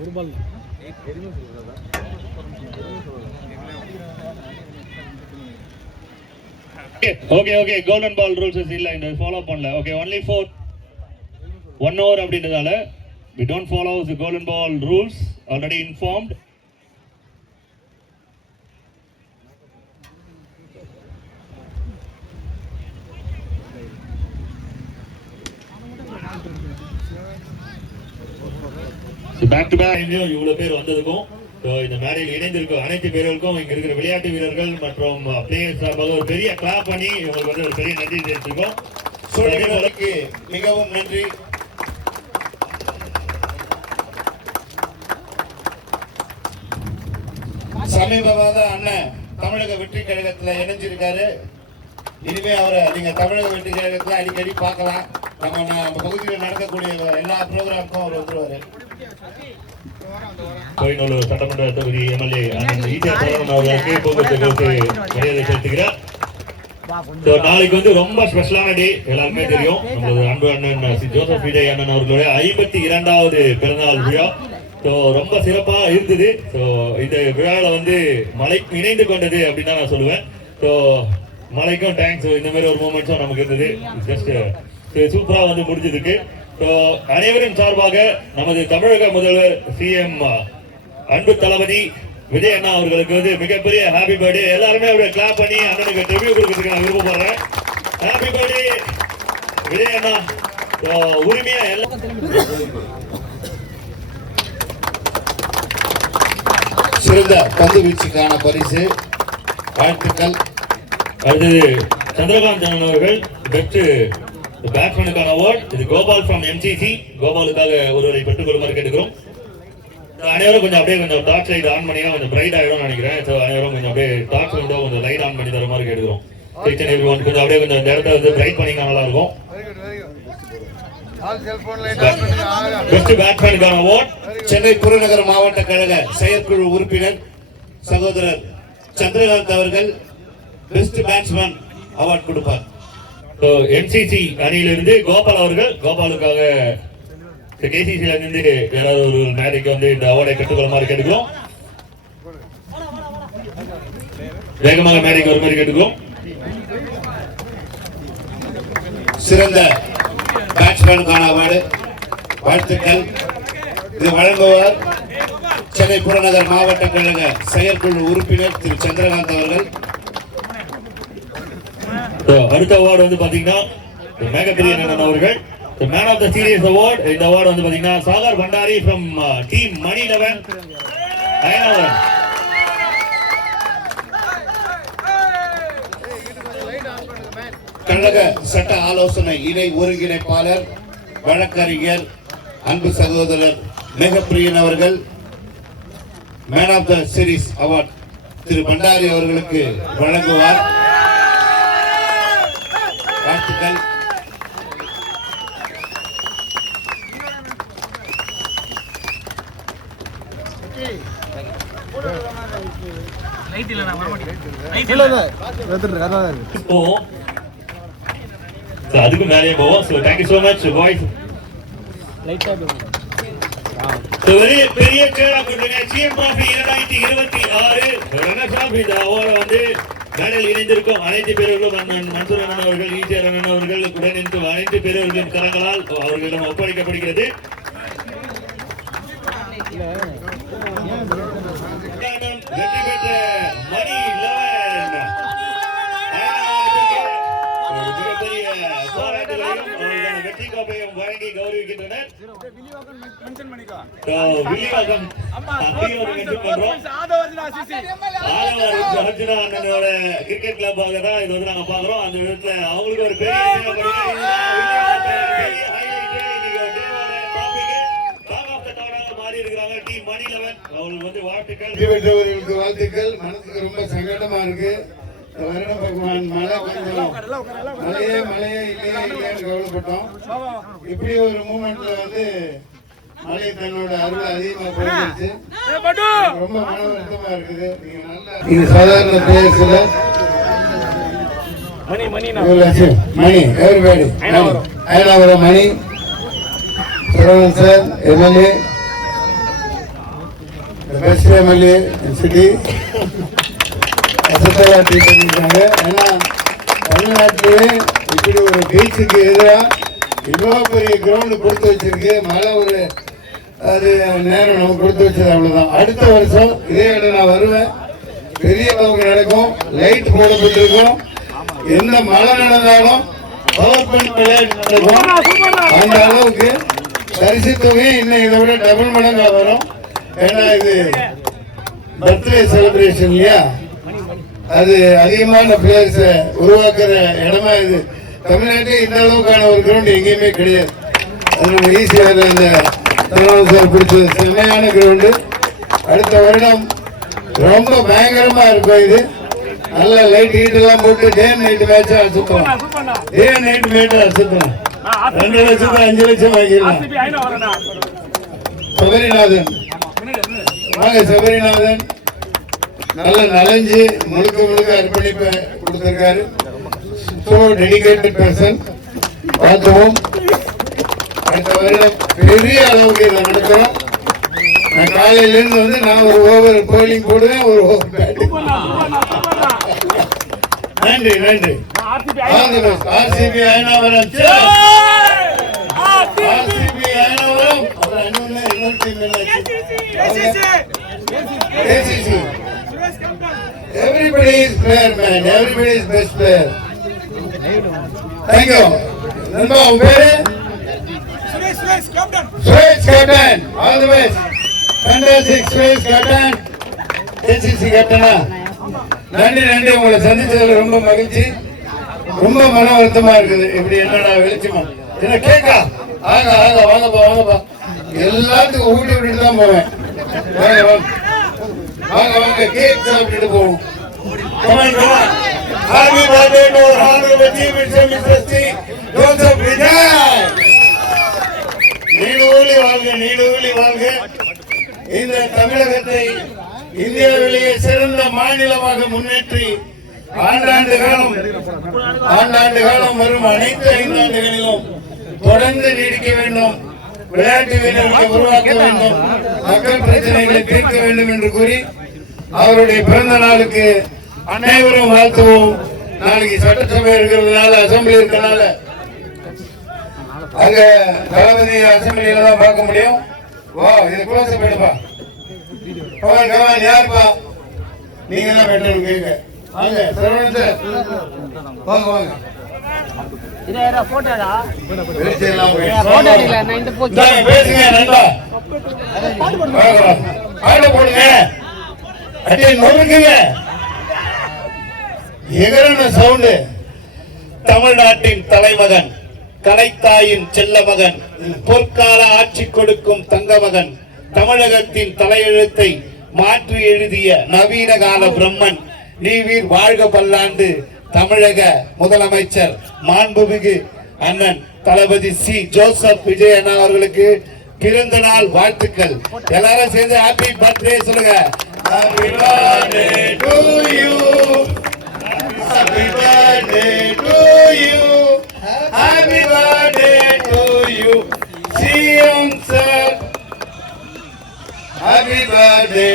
Okay, golden ball rules is illa inda follow பண்ணல. Okay, only for 1 hour அப்படின்றதால we don't follow the golden ball rules, already informed. Back to back இவ்வளவு பேர் வந்ததுக்கும் இந்த மேடையில் இணைந்திருக்கும் அனைத்து பேர்களுக்கும் இங்க இருக்கிற விளையாட்டு வீரர்கள் மற்றும் பிளேயர்ஸ் சார்பாக ஒரு பெரிய கிளாப் பண்ணி இவங்களுக்கு வந்து ஒரு பெரிய நன்றி தெரிவிச்சிருக்கோம். சூழலுக்கு மிகவும் நன்றி. சமீபமாக அண்ணன் தமிழக வெற்றி கழகத்துல இணைஞ்சிருக்காரு. இனிமே அவரை நீங்க தமிழக வெற்றி கழகத்துல அடிக்கடி பார்க்கலாம். நம்ம பகுதியில் நடக்கக்கூடிய எல்லா ப்ரோக்ராமுக்கும் அவர் வந்துருவாரு. கோயிலூர் சட்டமன்ற தொகுதி எம்எல்ஏ அவர்களுக்கு போக்குவரத்து மரியாதை செலுத்துகிறார். நாளைக்கு வந்து ரொம்ப ஸ்பெஷலான டே, எல்லாருமே தெரியும். நம்மளது அன்பு அண்ணன் ஜோசப் விஜய் அண்ணன் அவர்களுடைய 52வது பிறந்தநாள் விழா. ரொம்ப சிறப்பா இருந்தது. இந்த விழாவில் வந்து மலை இணைந்து கொண்டது அப்படின்னு தான் நான் சொல்லுவேன். மலைக்கும் தேங்க்ஸ். இந்த மாதிரி ஒரு மூமெண்ட்ஸும் நமக்கு இருந்தது. ஜஸ்ட் சூப்பரா வந்து முடிஞ்சதுக்கு அனைவரின் சார்பாக நமது தமிழக முதல்வர் சிஎம் அன்பு தளபதி விஜய் அண்ணா அவர்களுக்கு வந்து மிகப்பெரிய ஹாப்பி பர்த்டே. எல்லாருமே அவருடைய கிளாப் பண்ணி அண்ணனுக்கு ட்ரிபியூட் கொடுக்கறதுக்கு நான் விருப்பப்படுறேன். ஹாப்பி பர்த்டே விஜய் அண்ணா. உரிமையா எல்லாம் சிறந்த பந்து வீச்சுக்கான பரிசு வாழ்த்துக்கள். அடுத்தது சந்திரகாந்த் அண்ணன் அவர்கள் பெஸ்ட் பேட்ஸ்மேனுக்கான அவார்ட். இது கோபால் ஃப்ரம் எம்சிசி. கோபாலுக்காக ஒருவரை பெற்றுக் கொள்ளுமாறு கேட்டுக்கிறோம். அனைவரும் கொஞ்சம் அப்படியே கொஞ்சம் டார்ச் லைட் ஆன் பண்ணினா கொஞ்சம் பிரைட் ஆகிடும் நினைக்கிறேன். அனைவரும் கொஞ்சம் அப்படியே டார்ச் லைட் கொஞ்சம் லைட் ஆன் பண்ணி தர மாதிரி கேட்டுக்கிறோம். கொஞ்சம் அப்படியே கொஞ்சம் இந்த இடத்த வந்து பிரைட் பண்ணினா நல்லா இருக்கும். பெஸ்ட் பேட்ஸ்மேனுக்கான அவார்ட் சென்னை புறநகர் மாவட்ட கழக செயற்குழு உறுப்பினர் சகோதரர் சந்திரகாந்த் அவர்கள் பெஸ்ட் பேட்ஸ்மேன் அவார்ட் கொடுப்பார். எம்சிசி அணியிலிருந்து கோபால் அவர்கள், கோபாலுக்காக கேசிசில இருந்து யாராவது ஒரு மேடைக்கு வந்து இந்த அவார்டை பெற்றுக்கொள்ளுமாறு கேட்டுக்கிறோம். வேகமாக மேடைக்கு வருமாறு கேட்டுக்கிறோம். சிறந்த பேட்ஸ்மேனுக்கான அவார்டு வாழ்த்துக்கள். இது வழங்குவார் சென்னை புறநகர் மாவட்ட கழக செயற்குழு உறுப்பினர் திரு சந்திரகாந்த் அவர்கள். அடுத்த அவார்டு வந்து பாத்தீங்கன்னா மேகப்பிரியன் அவர்கள் man of the series award. இந்த அவார்டு வந்து பாத்தீங்கன்னா சாகர் பண்டாரி ஃப்ரம் டீம் மணி 11 அயனாவரம். கழக சட்ட ஆலோசனை இணை ஒருங்கிணைப்பாளர் வழக்கறிஞர் அன்பு சகோதரர் மேகப்பிரியன் அவர்கள் man of the series award திரு பண்டாரி அவர்களுக்கு வழங்குவார். வாழ்த்துக்கள். அதுக்கு மேலே போவோம். So thank you so much boys. பெரிய சேரா கொடுங்க. சிஎம் டிராபி 2026 ரன்னர்ஸ் அப் இந்த அவார்டு வந்து மேடையில் இணைந்திருக்கும் அனைத்து பேர்களும் மன்சூர் அண்ணன் அவர்கள், ஈசிஆர் அண்ணன் அவர்கள் உடன் நின்று அனைத்து பேரவர்களின் கரங்களால் அவர்களிடம் ஒப்படைக்கப்படுகிறது. வெற்றி பெற்ற மணி 11 மிகப்பெரிய பாராட்டுகளையும் வெற்றி கோப்பையும் வழங்கி கௌரவிக்கின்றனர். கிரிக்கெட் கிளப்பாக தான் இது வந்து நாங்க பாக்குறோம். அந்த விதத்துல அவங்களுக்கு ஒரு பெரிய வாழ்த்துக்கள். மனசுக்கு ரொம்ப சங்கடமா இருக்கு. வருட பகவான் மழை மழையே இல்லையான்னு கவலைப்பட்டோம். இப்படி ஒரு மூமெண்ட்ல வந்து மழை தன்னோட அருள் அதிகமா போயிடுச்சு. ரொம்ப மன வருத்தமா இருக்குது. இது சாதாரண பிளேயர்ஸ்ல Mani everybody Ayanavaram Mani Saravanan sir MLA best MLA city அசத்தலா டீம் பண்ணியிருக்காங்க. ஏன்னா தமிழ்நாட்டிலே இப்படி ஒரு பீச்சுக்கு எதிராக இவ்வளோ பெரிய கிரவுண்டு கொடுத்து வச்சிருக்கு. மழை ஒரு அது நேரம் நம்ம கொடுத்து வச்சது அவ்வளோதான். அடுத்த வருஷம் இதே இடம் நான் வருவேன். பெரிய அளவுக்கு நடக்கும். லைட் போடப்பட்டிருக்கும். எந்த மழை நடந்தாலும் பவர் பாயிண்ட் விளையாட்டு நடக்கும். அந்த அளவுக்கு பரிசு தொகை இன்னும் இதை விட டபுள் மடங்கா வரும். ஏன்னா இது பர்த்டே செலிப்ரேஷன் இல்லையா, அது அதிகமான பிளேயர்ஸ் உருவாக்குற இடமா இது. தமிழ்நாட்டில் இந்த அளவுக்கான ஒரு கிரவுண்ட் எங்கேயுமே கிடையாது. அது நம்ம ஈஸியாக அந்த சார் பிடிச்சது செம்மையான கிரவுண்டு. அடுத்த வருடம் ரொம்ப பயங்கரமா இருக்கும். இது நல்ல லைட் ஹீட் எல்லாம் போட்டு டே நைட் மேட்சா சுத்தம். டே நைட் மேட்சா சுத்தம். 2 லட்சம் 5 லட்சம் வாங்கிடலாம். சபரிநாதன் வாங்க. சபரிநாதன் நல்ல நலஞ்சு முழுக்க முழுக்க அர்ப்பணிப்பை கொடுத்திருக்காரு. So dedicated person. பார்த்துவோம். அடுத்த வருடம் பெரிய அளவுக்கு இதை நடக்கிறோம். நான் காலையிலேருந்து வந்து நான் ஒரு ஓவர் போலிங் போடுவேன், ஒரு ஓவர் பேட்டிங். நன்றி நன்றி. RCB Ayanavaram. RCB Ayanavaram. Everybody is player, man. Everybody is best player. Thank you. நண்பா உன் பேரு? Suresh captain. All the best. Fantastic Suresh captain. ACC கேப்டனா? நன்றி நன்றி. உங்களை சந்திச்சதுல ரொம்ப மகிழ்ச்சி. ரொம்ப மன வருத்தமா இருக்குது. இப்படி என்னடா வெளிச்சமா என்ன கேக்கா? ஆக ஆக வாங்கப்பா வாங்கப்பா. எல்லாத்துக்கும் ஊட்டி விட்டுட்டு தான் போவேன். வாங்க வாங்க வாங்க வாங்க. கேக் சாப்பிட்டுட்டு போவோம். Happy birthday to our honorable chief minister Mr. C. Joseph Vijay. நீடூழி வாழ்க நீடூழி வாழ்க. இந்த தமிழகத்தை இந்தியாவிலேயே சிறந்த மாநிலமாக முன்னேற்றி ஆண்டாண்டு காலம் வரும் அனைத்து 5 ஆண்டுகளிலும் தொடர்ந்து நீடிக்க வேண்டும். விளையாட்டு வீரர்களை உருவாக்க வேண்டும். மக்கள் பிரச்சனைகளை தீர்க்க வேண்டும் என்று கூறி அவருடைய பிறந்த நாளுக்கு அனைவரும் வாழ்த்துவோம். நாளைக்கு சட்டசபை இருக்கிறதுனால, அசம்பிளி இருக்கிறதுனால அங்க தளபதி அசம்பிளியில தான் பார்க்க முடியும். வா இது க்ளோஸ் போயிடுப்பா. கவான் கவான் யாருப்பா? நீங்க தான் பெற்றோர் கேட்க வாங்க. சரவணன் சார் வாங்க வாங்க. பேசுங்க நண்பா. ஆட போடுங்க. அடி நொறுக்குங்க. எகரன சவுண்டு. தமிழ்நாட்டின் தலைமகன், கலைத்தாயின் செல்ல மகன், பொற்கால ஆட்சி கொடுக்கும் தங்க மகன், தமிழகத்தின் தலையெழுத்தை மாற்றி எழுதிய நவீன கால பிரம்மன், நீ வீர் வாழ்க பல்லாண்டு தமிழக முதலமைச்சர் மாண்புமிகு அண்ணன் தளபதி சி. ஜோசப் விஜய் அண்ணா அவர்களுக்கு பிறந்த நாள் வாழ்த்துக்கள். எல்லாரும் சேர்ந்து ஹாப்பி பர்த்டே சொல்லுங்க. Happy birthday to you. Happy birthday to you. Happy birthday to you. CM sir. Happy birthday.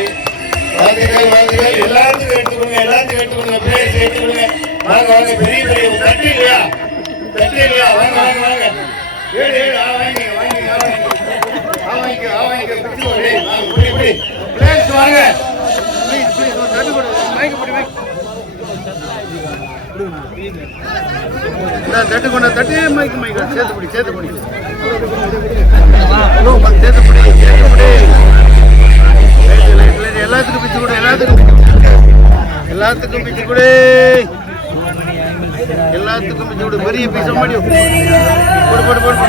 வாழ்த்துக்கள் வாழ்த்துக்கள். எல்லாத்துக்கும் எடுத்துக்கொடுங்க. எல்லாத்துக்கும் எடுத்துக்கொடுங்க. பிளேஸ் எடுத்துக்கொடுங்க. வாங்க வாங்க. பெரிய பெரிய தட்டி இல்லையா? தட்டி இல்லையா? வாங்க வாங்க வாங்க. ஏடு ஏடு வாங்க வாங்க வாங்க. வாங்க வாங்க. பிடி பிடி. பிளேஸ் வாங்க. தட்டு கொண்ட தட்டி மைக்கு மைக்கு சேர்த்துப்படி சேர்த்துப்படி எல்லாத்துக்கும் பிச்சு கொடு. எல்லாத்துக்கும் பிச்சு கொடு. எல்லாத்துக்கும் பிச்சு கொடு. பெரிய பீச மாடி போடு போடு போடு.